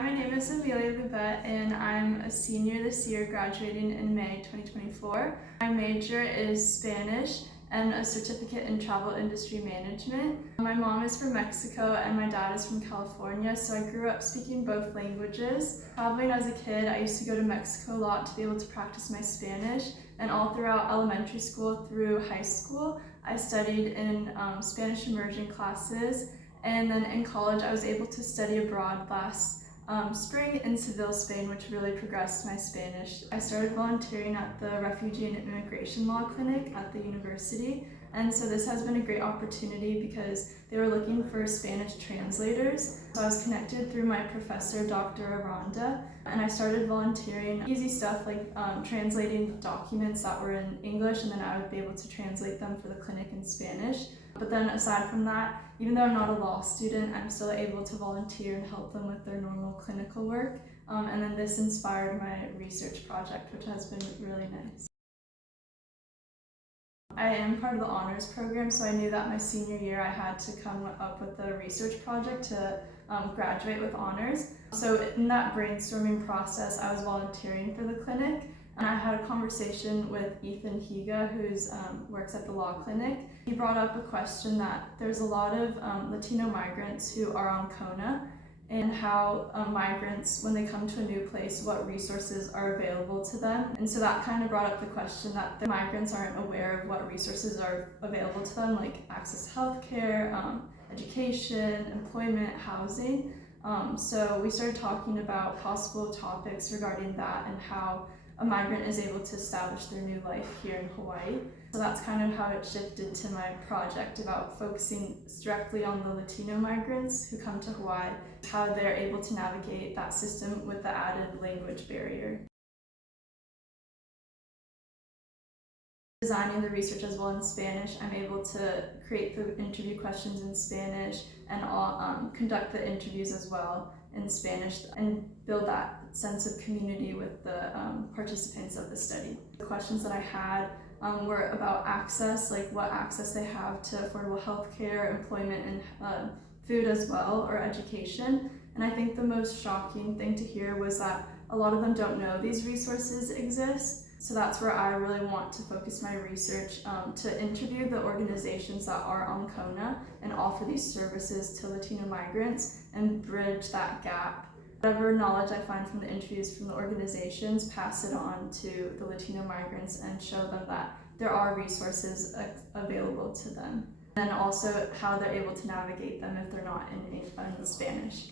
Hi, my name is Emilia Lubet and I'm a senior this year, graduating in May 2024. My major is Spanish and a certificate in travel industry management. My mom is from Mexico and my dad is from California, so I grew up speaking both languages. Traveling as a kid, I used to go to Mexico a lot to be able to practice my Spanish, and all throughout elementary school through high school, I studied in Spanish immersion classes. And then in college, I was able to study abroad last spring in Seville, Spain, which really progressed my Spanish. I started volunteering at the Refugee and Immigration Law Clinic at the university. And so this has been a great opportunity because they were looking for Spanish translators. So I was connected through my professor, Dr. Aranda, and I started volunteering easy stuff like translating documents that were in English, and then I would be able to translate them for the clinic in Spanish. But then aside from that, even though I'm not a law student, I'm still able to volunteer and help them with their normal clinical work. And then this inspired my research project, which has been really nice. I am part of the honors program, so I knew that my senior year I had to come up with a research project to graduate with honors. So in that brainstorming process, I was volunteering for the clinic, and I had a conversation with Ethan Higa, who works at the law clinic. He brought up a question that there's a lot of Latino migrants who are on CONA, and how migrants, when they come to a new place, what resources are available to them. And so that kind of brought up the question that the migrants aren't aware of what resources are available to them, like access to healthcare, education, employment, housing. So we started talking about possible topics regarding that and how a migrant is able to establish their new life here in Hawaii. So that's kind of how it shifted to my project about focusing directly on the Latino migrants who come to Hawaii, how they're able to navigate that system with the added language barrier. Designing the research as well in Spanish, I'm able to create the interview questions in Spanish and conduct the interviews as well in Spanish and build that sense of community with the participants of the study. The questions that I had were about access, like what access they have to affordable healthcare, employment, and food as well, or education. And I think the most shocking thing to hear was that a lot of them don't know these resources exist. So that's where I really want to focus my research, to interview the organizations that are on CONA and offer these services to Latino migrants and bridge that gap. Whatever knowledge I find from the interviews from the organizations, pass it on to the Latino migrants and show them that there are resources available to them. And also how they're able to navigate them if they're not in Spanish.